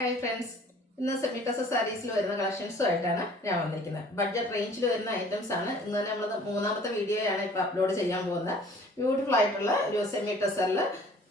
Hi friends, ഇന്ന് semi tussar സാരീസിൽ വരുന്ന കളക്ഷൻസുമായിട്ടാണ് ഞാൻ വന്നിരിക്കുന്നത്. ബഡ്ജറ്റ് റേഞ്ചിൽ വരുന്ന ഐറ്റംസ് ആണ്. ഇന്ന് തന്നെ നമ്മൾ മൂന്നാമത്തെ വീഡിയോയാണ് ഇപ്പോൾ അപ്ലോഡ് ചെയ്യാൻ പോകുന്നത്. ബ്യൂട്ടിഫുൾ ആയിട്ടുള്ള ഒരു സെമി ടസറിൽ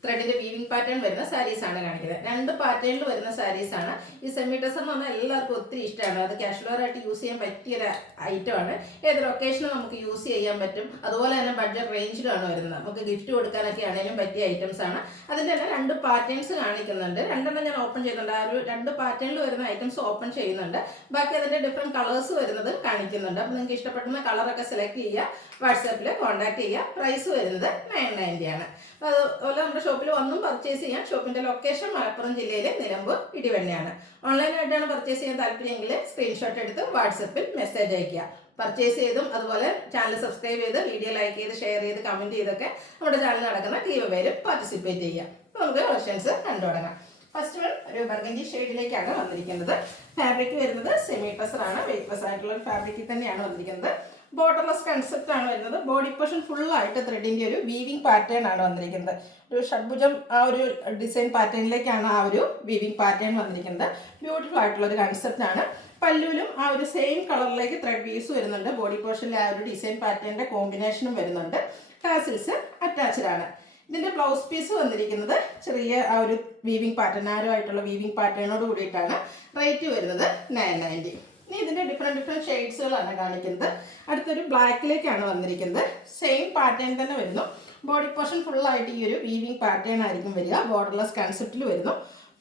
ത്രെഡിന്റെ വീവിംഗ് പാറ്റേൺ വരുന്ന സാരീസ് ആണ് കാണിക്കുന്നത്. രണ്ട് പാറ്റേണിൽ വരുന്ന സാരീസ് ആണ്. ഈ സെമി ടസർ എന്ന് പറഞ്ഞാൽ എല്ലാവർക്കും ഒത്തിരി ഇഷ്ടമാണ്. അത് കാഷ്വൽ ആയിട്ട് യൂസ് ചെയ്യാൻ പറ്റിയൊരു ഐറ്റമാണ്. ഏതൊരു ഒക്കേഷനും നമുക്ക് യൂസ് ചെയ്യാൻ പറ്റും. അതുപോലെ തന്നെ ബഡ്ജറ്റ് റേഞ്ചിലാണ് വരുന്നത്. നമുക്ക് ഗിഫ്റ്റ് കൊടുക്കാനൊക്കെ ആണെങ്കിലും പറ്റിയ ഐറ്റംസ് ആണ്. അതിൻ്റെ തന്നെ രണ്ട് പാറ്റേൺസ് കാണിക്കുന്നുണ്ട്. രണ്ടെണ്ണം ഞാൻ ഓപ്പൺ ചെയ്യുന്നുണ്ട്. ആ ഒരു രണ്ട് പാറ്റേണിൽ വരുന്ന ഐറ്റംസ് ഓപ്പൺ ചെയ്യുന്നുണ്ട്. ബാക്കി അതിൻ്റെ ഡിഫറെൻറ്റ് കളേഴ്സ് വരുന്നത് കാണിക്കുന്നുണ്ട്. അപ്പോൾ നിങ്ങൾക്ക് ഇഷ്ടപ്പെടുന്ന കളറൊക്കെ സെലക്ട് ചെയ്യുക, വാട്സാപ്പിൽ കോൺടാക്ട് ചെയ്യുക. പ്രൈസ് വരുന്നത് 990 ആണ്. അതുപോലെ നമ്മുടെ ഷോപ്പിൽ വന്നും പർച്ചേസ് ചെയ്യാം. ഷോപ്പിന്റെ ലൊക്കേഷൻ മലപ്പുറം ജില്ലയിലെ നിലമ്പൂർ ഇടിവണ്ണയാണ്. ഓൺലൈനായിട്ടാണ് പർച്ചേസ് ചെയ്യാൻ താല്പര്യമെങ്കിൽ സ്ക്രീൻഷോട്ട് എടുത്ത് വാട്സപ്പിൽ മെസ്സേജ് അയയ്ക്കുക. പർച്ചേസ് ചെയ്തും അതുപോലെ ചാനൽ സബ്സ്ക്രൈബ് ചെയ്ത് വീഡിയോ ലൈക്ക് ചെയ്ത് ഷെയർ ചെയ്ത് കമന്റ് ചെയ്തൊക്കെ നമ്മുടെ ചാനൽ നടക്കുന്ന ഗീവവേയിൽ പാർട്ടിസിപ്പേറ്റ് ചെയ്യാം. അപ്പോൾ നമുക്ക് കളക്ഷൻസ് കണ്ടു തുടങ്ങാം. ഫസ്റ്റ് വൺ ഒരു ബർഗൻഡി ഷെയ്ഡിലേക്കാണ് വന്നിരിക്കുന്നത്. ഫാബ്രിക് വരുന്നത് സെമി ടസർ ആണ്. വെയ്റ്റ്ലെസ് ആയിട്ടുള്ള ഒരു ഫാബ്രിക്കിൽ തന്നെയാണ് വന്നിരിക്കുന്നത്. ബോർഡർലെസ് കൺസെപ്റ്റ് ആണ് വരുന്നത്. ബോഡി പോർഷൻ ഫുൾ ആയിട്ട് ത്രെഡിന്റെ ഒരു വീവിംഗ് പാറ്റേൺ ആണ് വന്നിരിക്കുന്നത്. ഒരു ഷഡ്ഭുജം ആ ഒരു ഡിസൈൻ പാറ്റേണിലേക്കാണ് ആ ഒരു വീവിംഗ് പാറ്റേൺ വന്നിരിക്കുന്നത്. ബ്യൂട്ടിഫുൾ ആയിട്ടുള്ള ഒരു കൺസെപ്റ്റ് ആണ്. പല്ലുവിലും ആ ഒരു സെയിം കളറിലേക്ക് ത്രെഡ് വീവ്സ് വരുന്നുണ്ട്. ബോഡി പോർഷനിലെ ആ ഒരു ഡിസൈൻ പാറ്റേണിന്റെ കോമ്പിനേഷനും വരുന്നുണ്ട്. ടാസിൽസ് അറ്റാച്ച്ഡ് ആണ്. ഇതിന്റെ ബ്ലൗസ് പീസ് വന്നിരിക്കുന്നത് ചെറിയ ആ ഒരു വീവിംഗ് പാറ്റേൺ, ആയിട്ടുള്ള വീവിംഗ് പാറ്റേണോട് കൂടിയിട്ടാണ്. റേറ്റ് വരുന്നത് 990. ഇനി ഇതിന്റെ ഡിഫറെന്റ് ഷെയ്ഡ്സുകളാണ് കാണിക്കുന്നത്. അടുത്തൊരു ബ്ലാക്കിലേക്കാണ് വന്നിരിക്കുന്നത്. സെയിം പാറ്റേൺ തന്നെ വരുന്നു. ബോഡി പോർഷൻ ഫുൾ ആയിട്ട് ഈ ഒരു വീവിംഗ് പാറ്റേൺ ആയിരിക്കും വരിക. ബോർഡർലെസ് കൺസെപ്റ്റിൽ വരുന്നു.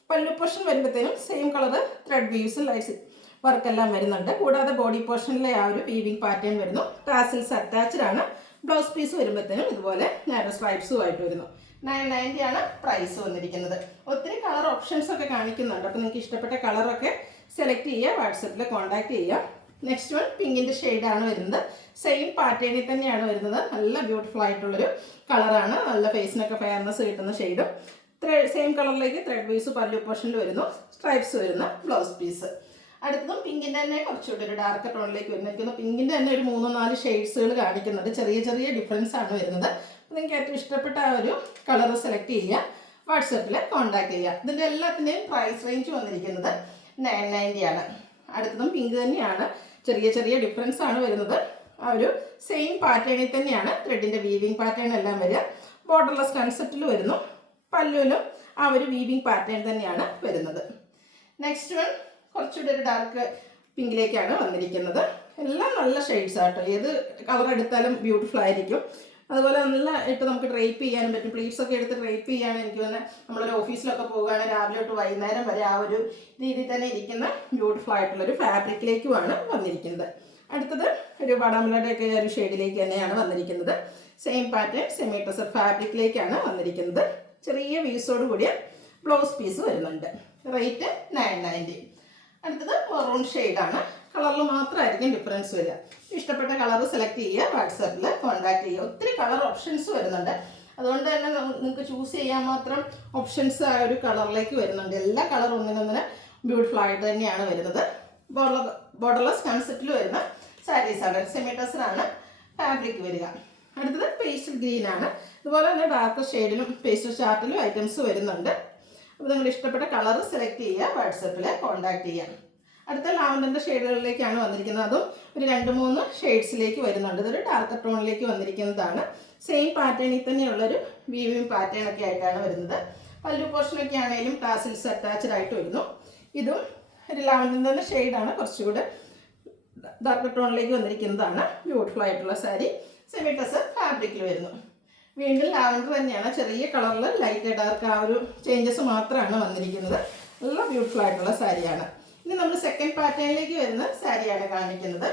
പല്ലു പോർഷൻ വരുമ്പോഴത്തേനും same colour thread weaves lights വർക്കെല്ലാം വരുന്നുണ്ട്. കൂടാതെ ബോഡി പോർഷനിലെ ആ ഒരു വീവിംഗ് പാറ്റേൺ വരുന്നു. ടാസിൽസ് അറ്റാച്ച്ഡ് ആണ്. ബ്ലൗസ് പീസ് വരുമ്പോഴത്തേനും ഇതുപോലെ നാരോ സ്ട്രൈപ്സും ആയിട്ട് വരുന്നു. 990 ആണ് പ്രൈസ് വന്നിരിക്കുന്നത്. ഒത്തിരി കളർ ഓപ്ഷൻസ് ഒക്കെ കാണിക്കുന്നുണ്ട്. അപ്പോൾ നിങ്ങൾക്ക് ഇഷ്ടപ്പെട്ട കളറൊക്കെ സെലക്ട് ചെയ്യുക, വാട്സപ്പിൽ കോൺടാക്ട് ചെയ്യുക. നെക്സ്റ്റ് വൺ പിങ്കിൻ്റെ ഷെയ്ഡാണ് വരുന്നത്. സെയിം പാറ്റേണിൽ തന്നെയാണ് വരുന്നത്. നല്ല ബ്യൂട്ടിഫുൾ ആയിട്ടുള്ളൊരു കളറാണ്. നല്ല ഫേസിനൊക്കെ ഫെയർനെസ് കിട്ടുന്ന ഷെയ്ഡും സെയിം കളറിലേക്ക് ത്രെഡ് വീസ് പല്ലു പോർഷനിൽ വരുന്നു. സ്ട്രൈപ്സ് വരുന്ന ബ്ലൗസ് പീസ്. അടുത്തതും പിങ്കിൻ്റെ തന്നെ കുറച്ചുകൂടി ഒരു ഡാർക്ക് ടോണിലേക്ക് വരുന്നിരിക്കുന്നു. പിങ്കിൻ്റെ തന്നെ ഒരു 3-4 ഷെയ്ഡ്സുകൾ കാണിക്കുന്നുണ്ട്. ചെറിയ ചെറിയ ഡിഫറൻസ് ആണ് വരുന്നത്. അപ്പോൾ നിങ്ങൾക്ക് ഏറ്റവും ഇഷ്ടപ്പെട്ട ആ ഒരു കളർ സെലക്ട് ചെയ്യുക, വാട്സപ്പിൽ കോൺടാക്ട് ചെയ്യുക. ഇതിൻ്റെ എല്ലാത്തിൻ്റെയും പ്രൈസ് റേഞ്ച് വന്നിരിക്കുന്നത് 990 ആണ്. അടുത്തതും പിങ്ക് തന്നെയാണ്. ചെറിയ ചെറിയ ഡിഫറൻസ് ആണ് വരുന്നത്. ആ ഒരു സെയിം പാറ്റേണിൽ തന്നെയാണ് ത്രെഡിൻ്റെ വീവിംഗ് പാറ്റേൺ എല്ലാം വരിക. ബോർഡർലെസ് കൺസെപ്റ്റിൽ വരുന്നു. പല്ലുവിലും ആ ഒരു വീവിംഗ് പാറ്റേൺ തന്നെയാണ് വരുന്നത്. നെക്സ്റ്റ് വൺ കുറച്ചുകൂടി ഒരു ഡാർക്ക് പിങ്കിലേക്കാണ് വന്നിരിക്കുന്നത്. എല്ലാം നല്ല ഷെയ്ഡ്സ് ആട്ടോ. ഏത് കളർ എടുത്താലും ബ്യൂട്ടിഫുൾ ആയിരിക്കും. അതുപോലെ നല്ല ഇട്ട് നമുക്ക് ഡ്രൈപ്പ് ചെയ്യാനും പറ്റും. പ്ലീറ്റ്സ് ഒക്കെ എടുത്ത് ഡ്രൈപ്പ് ചെയ്യാൻ എനിക്ക് തന്നെ നമ്മളൊരു ഓഫീസിലൊക്കെ പോകുകയാണെങ്കിൽ രാവിലെ തൊട്ട് വൈകുന്നേരം വരെ ആ ഒരു രീതിയിൽ തന്നെ ഇരിക്കുന്ന ബ്യൂട്ടിഫുൾ ആയിട്ടുള്ളൊരു ഫാബ്രിക്കിലേക്കുമാണ് വന്നിരിക്കുന്നത്. അടുത്തത് ഒരു ബടാമലയുടെ ഒക്കെ ഒരു ഷെയ്ഡിലേക്ക് തന്നെയാണ് വന്നിരിക്കുന്നത്. സെയിം പാറ്റേൺ സെമി ടസർ ഫാബ്രിക്കിലേക്കാണ് വന്നിരിക്കുന്നത്. ചെറിയ വീസോട് കൂടിയ ബ്ലൗസ് പീസ് വരുന്നുണ്ട്. റേറ്റ് 990. അടുത്തത് മെറൂൺ ഷെയ്ഡാണ്. കളറിൽ മാത്രമായിരിക്കും ഡിഫറൻസ് വരിക. ഇഷ്ടപ്പെട്ട കളർ സെലക്ട് ചെയ്യുക, വാട്സാപ്പിൽ കോൺടാക്ട് ചെയ്യുക. ഒത്തിരി കളർ ഓപ്ഷൻസ് വരുന്നുണ്ട്. അതുകൊണ്ട് തന്നെ നിങ്ങൾക്ക് ചൂസ് ചെയ്യാൻ മാത്രം ഓപ്ഷൻസ് ആ ഒരു കളറിലേക്ക് വരുന്നുണ്ട്. എല്ലാ കളറും ഒന്നിനൊന്നിന് ബ്യൂട്ടിഫുൾ ആയിട്ട് തന്നെയാണ് വരുന്നത്. ബോർഡർലെസ് കൺസെപ്റ്റിൽ വരുന്ന സാരീസാണ്. സെമി ടസറാണ് ഫാബ്രിക് വരിക. അടുത്തത് പേസ്റ്റൽ ഗ്രീൻ ആണ്. അതുപോലെ തന്നെ ഡാർക്ക് ഷെയ്ഡിലും പേസ്റ്റൽ ചാർട്ടിലും ഐറ്റംസ് വരുന്നുണ്ട്. അപ്പോൾ നിങ്ങൾ ഇഷ്ടപ്പെട്ട കളർ സെലക്ട് ചെയ്യുക, വാട്സപ്പിൽ കോൺടാക്ട് ചെയ്യാം. അടുത്ത ലാവൻഡറിൻ്റെ ഷെയ്ഡുകളിലേക്കാണ് വന്നിരിക്കുന്നത്. അതും ഒരു 2-3 ഷെയ്ഡ്സിലേക്ക് വരുന്നുണ്ട്. ഇതൊരു ഡാർക്ക് ടോണിലേക്ക് വന്നിരിക്കുന്നതാണ്. സെയിം പാറ്റേണിൽ തന്നെയുള്ളൊരു വീവിംഗ് പാറ്റേൺ ഒക്കെ ആയിട്ടാണ് വരുന്നത്. പല്ലു പോർഷനൊക്കെ ആണെങ്കിലും ടാസിൽസ് അറ്റാച്ച്ഡ് ആയിട്ട് വരുന്നു. ഇതും ഒരു ലാവൻഡറിൻ്റെ തന്നെ ഷെയ്ഡാണ്. കുറച്ചുകൂടെ ഡാർക്ക് ടോണിലേക്ക് വന്നിരിക്കുന്നതാണ്. ബ്യൂട്ടിഫുൾ ആയിട്ടുള്ള സാരി. സെമി ടസർ ഫാബ്രിക്കിൽ വരുന്നു. വീണ്ടും ലാവൻഡർ തന്നെയാണ്. ചെറിയ കളറിൽ ലൈറ്റ് ഡാർക്ക് ആ ഒരു ചേഞ്ചസ് മാത്രമാണ് വന്നിരിക്കുന്നത്. നല്ല ബ്യൂട്ടിഫുൾ ആയിട്ടുള്ള സാരിയാണ്. ഇനി നമ്മൾ സെക്കൻഡ് പാറ്റേണിലേക്ക് വരുന്ന സാരിയാണ് കാണിക്കുന്നത്.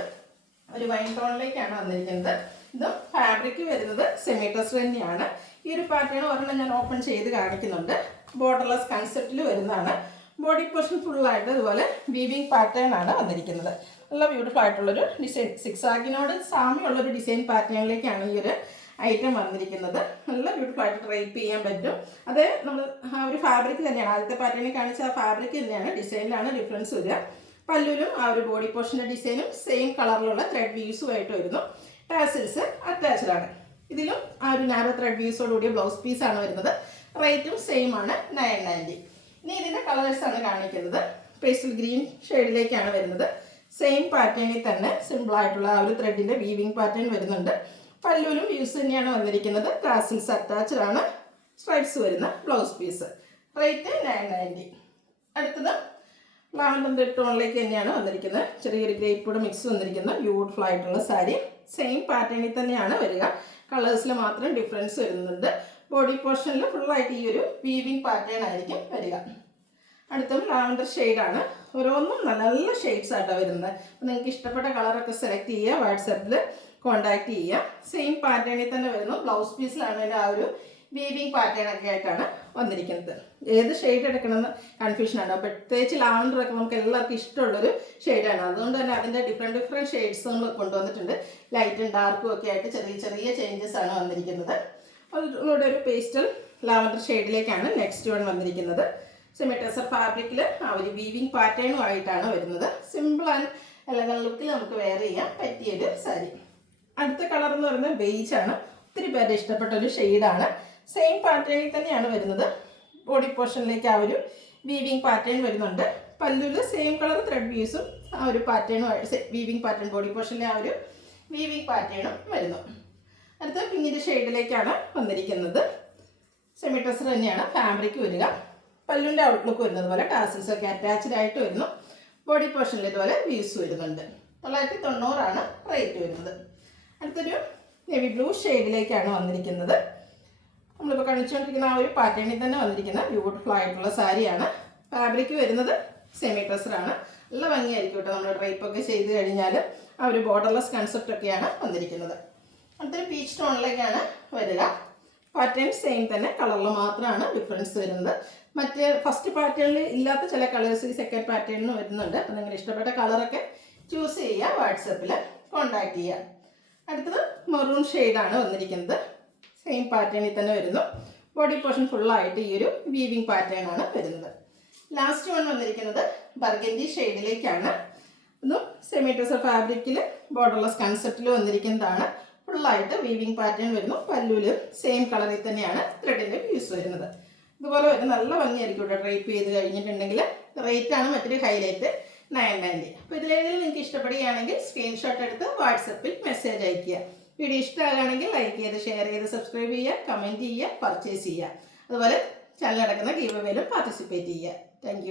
ഒരു വൈൻ ടോണിലേക്കാണ് വന്നിരിക്കുന്നത്. ഇത് ഫാബ്രിക് വരുന്നത് സെമി ടസർ തന്നെയാണ്. ഈ ഒരു പാറ്റേൺ ഒരെണ്ണം ഞാൻ ഓപ്പൺ ചെയ്ത് കാണിക്കുന്നുണ്ട്. ബോർഡർലെസ് കൺസെപ്റ്റിൽ വരുന്നതാണ്. ബോഡി പോർഷൻ ഫുള്ളായിട്ട് അതുപോലെ വീവിംഗ് പാറ്റേൺ ആണ് വന്നിരിക്കുന്നത്. നല്ല ബ്യൂട്ടിഫുൾ ആയിട്ടുള്ളൊരു ഡിസൈൻ, സിക്സാഗിനോട് സാമ്യമുള്ളൊരു ഡിസൈൻ പാറ്റേണിലേക്കാണ് ഈ ഒരു ഐറ്റം വന്നിരിക്കുന്നത്. നല്ല ബ്യൂട്ടിഫുൾ ആയിട്ട് ഡ്രൈപ്പ് ചെയ്യാൻ പറ്റും. അത് നമ്മൾ ആ ഒരു ഫാബ്രിക് തന്നെയാണ്. ആദ്യത്തെ പാറ്റേണിൽ കാണിച്ച ആ ഫാബ്രിക് തന്നെയാണ്. ഡിസൈനിലാണ് ഡിഫറൻസ് വരിക. പല്ലുവിലും ആ ഒരു ബോഡി പോർഷൻ്റെ ഡിസൈനും സെയിം കളറിലുള്ള ത്രെഡ് വീവ്സുമായിട്ട് വരുന്നു. ടാസിൽസ് അറ്റാച്ച്ഡ് ആണ്. ഇതിലും ആ ഒരു നാരോ ത്രെഡ് വീവ്സോടുകൂടിയ ബ്ലൗസ് പീസാണ് വരുന്നത്. റേറ്റും സെയിം ആണ്, 990. ഇനി ഇതിൻ്റെ കളേഴ്സാണ് കാണിക്കുന്നത്. പേസ്റ്റൽ ഗ്രീൻ ഷെയ്ഡിലേക്കാണ് വരുന്നത്. സെയിം പാറ്റേണിൽ തന്നെ സിമ്പിളായിട്ടുള്ള ആ ഒരു ത്രെഡിൻ്റെ വീവിങ് പാറ്റേൺ വരുന്നുണ്ട്. പല്ലുവിലും വ്യൂസ് തന്നെയാണ് വന്നിരിക്കുന്നത്. ടാസിൽസ് അറ്റാച്ച്ഡ് ആണ്. സ്ട്രൈപ്സ് വരുന്ന ബ്ലൗസ് പീസ്. റേറ്റ് 990. അടുത്തത് ലാവൻഡർ ടോണിലേക്ക് തന്നെയാണ് വന്നിരിക്കുന്നത്. ചെറിയൊരു ഗ്രേപ്പ് മിക്സ് വന്നിരിക്കുന്ന ബ്യൂട്ടിഫുൾ ആയിട്ടുള്ള സാരി. സെയിം പാറ്റേണിൽ തന്നെയാണ് വരിക. കളേഴ്സിൽ മാത്രം ഡിഫറൻസ് വരുന്നുണ്ട്. ബോഡി പോർഷനിൽ ഫുള്ളായിട്ട് ഈ ഒരു വീവിങ് പാറ്റേൺ ആയിരിക്കും വരിക. അടുത്തും ലാവൻഡർ ഷെയ്ഡാണ്. ഓരോന്നും നല്ല നല്ല ഷെയ്ഡ്സ് ആയിട്ടാണ് വരുന്നത്. അപ്പോൾ നിങ്ങൾക്ക് ഇഷ്ടപ്പെട്ട കളറൊക്കെ സെലക്ട് ചെയ്യുക, വാട്സാപ്പിൽ കോൺടാക്ട് ചെയ്യുക. സെയിം പാറ്റേണിൽ തന്നെ വരുന്നു. ബ്ലൗസ് പീസിലാണ് ആ ഒരു വീവിങ് പാറ്റേൺ ഒക്കെ ആയിട്ടാണ് വന്നിരിക്കുന്നത്. ഏത് ഷെയ്ഡ് എടുക്കണമെന്ന് കൺഫ്യൂഷനാണ്. പ്രത്യേകിച്ച് ലാവൻഡറൊക്കെ നമുക്ക് എല്ലാവർക്കും ഇഷ്ടമുള്ളൊരു ഷെയ്ഡാണ്. അതുകൊണ്ട് തന്നെ അതിൻ്റെ ഡിഫറെൻറ്റ് ഷെയ്ഡ്സ് നമ്മൾ കൊണ്ടുവന്നിട്ടുണ്ട്. ലൈറ്റും ഡാർക്കും ഒക്കെ ആയിട്ട് ചെറിയ ചെറിയ ചേഞ്ചസ് ആണ് വന്നിരിക്കുന്നത്. അതുകൂടെ ഒരു പേസ്റ്റൽ ലാവൻഡർ ഷെയ്ഡിലേക്കാണ് നെക്സ്റ്റ് വൺ വന്നിരിക്കുന്നത്. സെമി ടെസർ ഫാബ്രിക്കിൽ ആ ഒരു വീവിങ് പാറ്റേണും ആയിട്ടാണ് വരുന്നത്. സിമ്പിൾ ആൻഡ് എലഗൻ ലുക്കിൽ നമുക്ക് വെയർ ചെയ്യാൻ പറ്റിയൊരു സാരി. അടുത്ത കളർ എന്ന് പറയുന്നത് ബേജ് ആണ്. ഒത്തിരി പേരുടെ ഇഷ്ടപ്പെട്ട ഒരു ഷെയ്ഡാണ്. സെയിം പാറ്റേണിൽ തന്നെയാണ് വരുന്നത്. ബോഡി പോർഷനിലേക്ക് ആ ഒരു വീവിങ് പാറ്റേൺ വരുന്നുണ്ട്. പല്ലുവിൽ സെയിം കളർ ത്രെഡ് വ്യൂസും ആ ഒരു പാറ്റേണും വീവിങ് പാറ്റേൺ ബോഡി പോർഷനിലെ ആ ഒരു വീവിങ് പാറ്റേണും വരുന്നു. അടുത്ത പിങ്കിൻ്റെ ഷെയ്ഡിലേക്കാണ് വന്നിരിക്കുന്നത്. സെമി ടെസർ തന്നെയാണ് ഫാബ്രിക് വരിക. പല്ലുവിൻ്റെ ഔട്ട്ലുക്ക് വരുന്നത് പോലെ ടാസിൽസ് ഒക്കെ അറ്റാച്ച്ഡ് ആയിട്ട് വരുന്നു. ബോഡി പോർഷനിൽ ഇതുപോലെ വ്യൂസ് വരുന്നുണ്ട്. 990 റേറ്റ് വരുന്നത്. അടുത്തൊരു നേവി ബ്ലൂ ഷെയ്ഡിലേക്കാണ് വന്നിരിക്കുന്നത്. നമ്മളിപ്പോൾ കാണിച്ചുകൊണ്ടിരിക്കുന്ന ആ ഒരു പാറ്റേണിൽ തന്നെ വന്നിരിക്കുന്ന ബ്യൂട്ടിഫുൾ ആയിട്ടുള്ള സാരിയാണ്. ഫാബ്രിക് വരുന്നത് സെമി ടെസറാണ്. നല്ല ഭംഗിയായിരിക്കും കേട്ടോ. നമ്മൾ ഡ്രൈപ്പൊക്കെ ചെയ്ത് കഴിഞ്ഞാൽ ആ ഒരു ബോർഡർലെസ് കൺസെപ്റ്റൊക്കെയാണ് വന്നിരിക്കുന്നത്. അടുത്തൊരു പീച്ച് ടോണിലേക്കാണ് വരിക. പാറ്റേൺ സെയിം തന്നെ, കളറിൽ മാത്രമാണ് ഡിഫറൻസ് വരുന്നത്. മറ്റേ ഫസ്റ്റ് പാറ്റേണിൽ ഇല്ലാത്ത ചില കളേഴ്സ് ഈ സെക്കൻഡ് പാറ്റേണിന് വരുന്നുണ്ട്. അപ്പോൾ നിങ്ങൾ ഇഷ്ടപ്പെട്ട കളറൊക്കെ ചൂസ് ചെയ്യുക, വാട്സപ്പിൽ കോൺടാക്ട് ചെയ്യുക. അടുത്തത് മെറൂൺ ഷെയ്ഡാണ് വന്നിരിക്കുന്നത്. സെയിം പാറ്റേണിൽ തന്നെ വരുന്നു. ബോഡി പോർഷൻ ഫുള്ളായിട്ട് ഈ ഒരു വീവിങ് പാറ്റേൺ ആണ് വരുന്നത്. ലാസ്റ്റ് വൺ വന്നിരിക്കുന്നത് ബർഗൻഡി ഷെയ്ഡിലേക്കാണ്. ഇതും സെമി ടെസർ ഫാബ്രിക്കിൽ ബോർഡർലെസ് കൺസെപ്റ്റിൽ വന്നിരിക്കുന്നതാണ്. ഫുള്ളായിട്ട് വീവിങ് പാറ്റേൺ വരുന്നു. പല്ലുവിൽ സെയിം കളറിൽ തന്നെയാണ് ത്രെഡിൻ്റെ വ്യൂസ് വരുന്നത്. ഇതുപോലെ വരും. നല്ല ഭംഗിയായിരിക്കും ഇവിടെ ഡ്രൈപ്പ് ചെയ്ത് കഴിഞ്ഞിട്ടുണ്ടെങ്കിൽ. റേറ്റാണ് മറ്റൊരു ഹൈലൈറ്റ്, 990. അപ്പോൾ ഇതിലേതെങ്കിലും നിങ്ങൾക്ക് ഇഷ്ടപ്പെടുകയാണെങ്കിൽ സ്ക്രീൻഷോട്ട് എടുത്ത് വാട്സപ്പിൽ മെസ്സേജ് അയയ്ക്കുക. വീഡിയോ ഇഷ്ടമാകുകയാണെങ്കിൽ ലൈക്ക് ചെയ്ത് ഷെയർ ചെയ്ത് സബ്സ്ക്രൈബ് ചെയ്യുക, കമൻറ്റ് ചെയ്യുക, പർച്ചേസ് ചെയ്യുക. അതുപോലെ ചാനൽ നടക്കുന്ന ഗീവ് അവേയിലും പാർട്ടിസിപ്പേറ്റ് ചെയ്യുക. താങ്ക്